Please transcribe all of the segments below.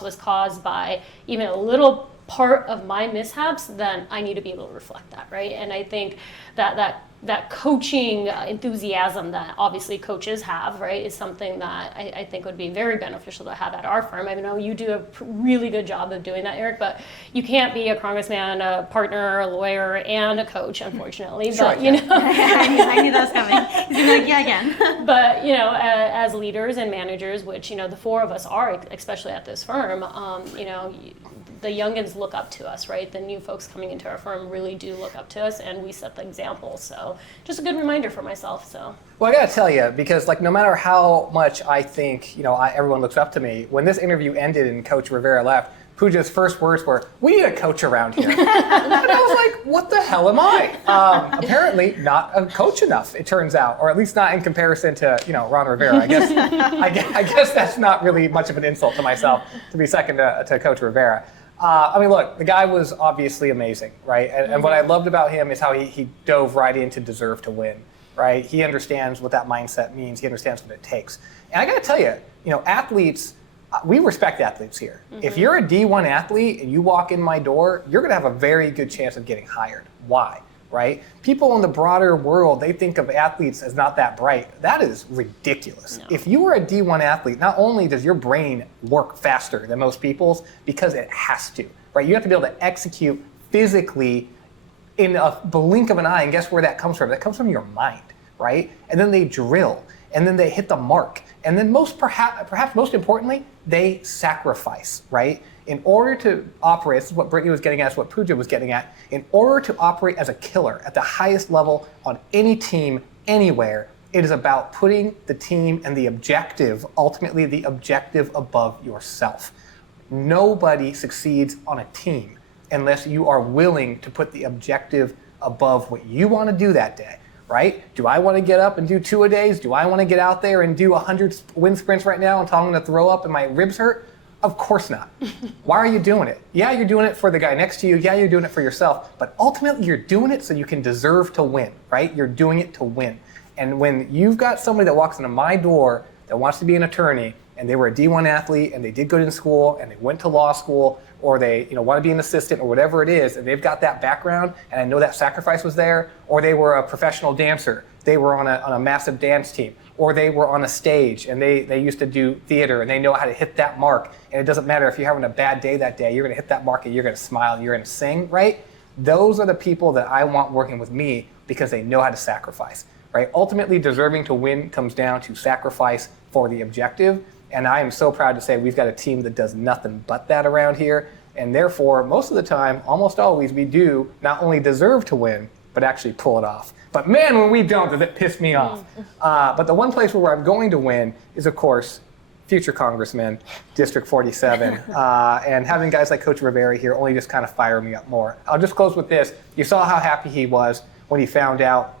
loss was caused by even a little part of my mishaps, then I need to be able to reflect that, right? And I think that coaching enthusiasm that obviously coaches have, right, is something that I think would be very beneficial to have at our firm. I know you do a really good job of doing that, Eric, but you can't be a congressman, a partner, a lawyer, and a coach, unfortunately. Sure, but, you know, I knew that was coming. He's gonna be like, yeah, again. But, you know, as leaders and managers, which, you know, the four of us are, especially at this firm, you know, the youngins look up to us, right? The new folks coming into our firm really do look up to us, and we set the example. So just a good reminder for myself. So. Well, I gotta tell you, because like no matter how much I think, you know, everyone looks up to me, when this interview ended and Coach Rivera left, Pooja's first words were, "We need a coach around here." And I was like, what the hell am I? Apparently not a coach enough, it turns out, or at least not in comparison to, you know, Ron Rivera. I guess that's not really much of an insult to myself to be second to Coach Rivera. I mean, look, the guy was obviously amazing, right? And what I loved about him is how he dove right into deserve to win, right? He understands what that mindset means. He understands what it takes. And I got to tell you, you know, athletes, we respect athletes here. Mm-hmm. If you're a D1 athlete and you walk in my door, you're going to have a very good chance of getting hired. Why? Right? People in the broader world, they think of athletes as not that bright. That is ridiculous. No. If you are a D1 athlete, not only does your brain work faster than most people's, because it has to, right? You have to be able to execute physically in a blink of an eye, and guess where that comes from? That comes from your mind, right? And then they drill, and then they hit the mark, and then perhaps most importantly, they sacrifice, right? In order to operate, this is what Brittany was getting at, this is what Pooja was getting at, in order to operate as a killer at the highest level on any team, anywhere, it is about putting the team and the objective, ultimately the objective above yourself. Nobody succeeds on a team unless you are willing to put the objective above what you want to do that day, right? Do I want to get up and do 2-a-days? Do I want to get out there and do 100 wind sprints right now until I'm going to throw up and my ribs hurt? Of course not. Why are you doing it? Yeah, you're doing it for the guy next to you. Yeah, you're doing it for yourself. But ultimately, you're doing it so you can deserve to win, right? You're doing it to win. And when you've got somebody that walks into my door that wants to be an attorney, and they were a D1 athlete, and they did good in school, and they went to law school, or they want to be an assistant, or whatever it is, and they've got that background, and I know that sacrifice was there, or they were a professional dancer, they were on a massive dance team, or they were on a stage and they used to do theater and they know how to hit that mark. And it doesn't matter if you're having a bad day that day, you're going to hit that mark and you're going to smile and you're going to sing, right? Those are the people that I want working with me because they know how to sacrifice, right? Ultimately, deserving to win comes down to sacrifice for the objective. And I am so proud to say we've got a team that does nothing but that around here. And therefore, most of the time, almost always, we do not only deserve to win, but actually pull it off. But man, when we don't, does it piss me off. But the one place where I'm going to win is, of course, future congressman, District 47. And having guys like Coach Rivera here only just kind of fire me up more. I'll just close with this. You saw how happy he was when he found out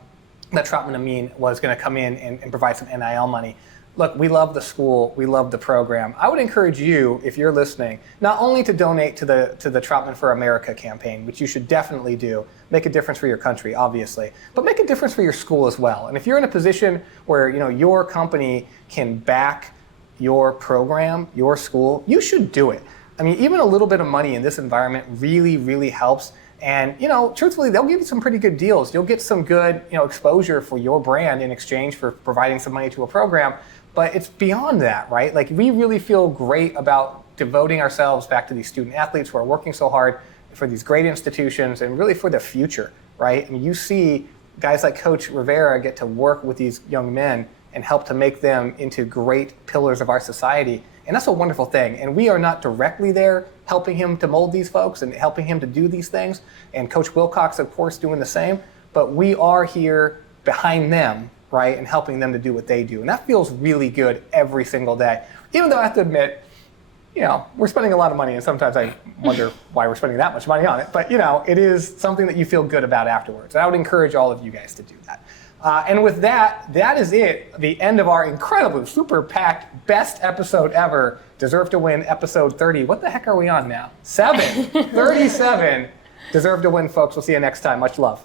that Trotman Amin was going to come in and provide some NIL money. Look, we love the school, we love the program. I would encourage you, if you're listening, not only to donate to the Trotman for America campaign, which you should definitely do, make a difference for your country, obviously, but make a difference for your school as well. And if you're in a position where your company can back your program, your school, you should do it. I mean, even a little bit of money in this environment really, really helps. And, truthfully, they'll give you some pretty good deals. You'll get some good, exposure for your brand in exchange for providing some money to a program. But it's beyond that, right? Like, we really feel great about devoting ourselves back to these student athletes who are working so hard for these great institutions and really for the future, right? I mean, you see guys like Coach Rivera get to work with these young men and help to make them into great pillars of our society. And that's a wonderful thing. And we are not directly there helping him to mold these folks and helping him to do these things. And Coach Wilcox, of course, doing the same. But we are here behind them, right, and helping them to do what they do. And that feels really good every single day. Even though I have to admit, we're spending a lot of money, and sometimes I wonder why we're spending that much money on it. But, it is something that you feel good about afterwards. And I would encourage all of you guys to do that. And with that is it, the end of our incredibly super packed best episode ever, Deserve to Win, episode 30. What the heck are we on now? 37. Deserve to Win, folks. We'll see you next time. Much love.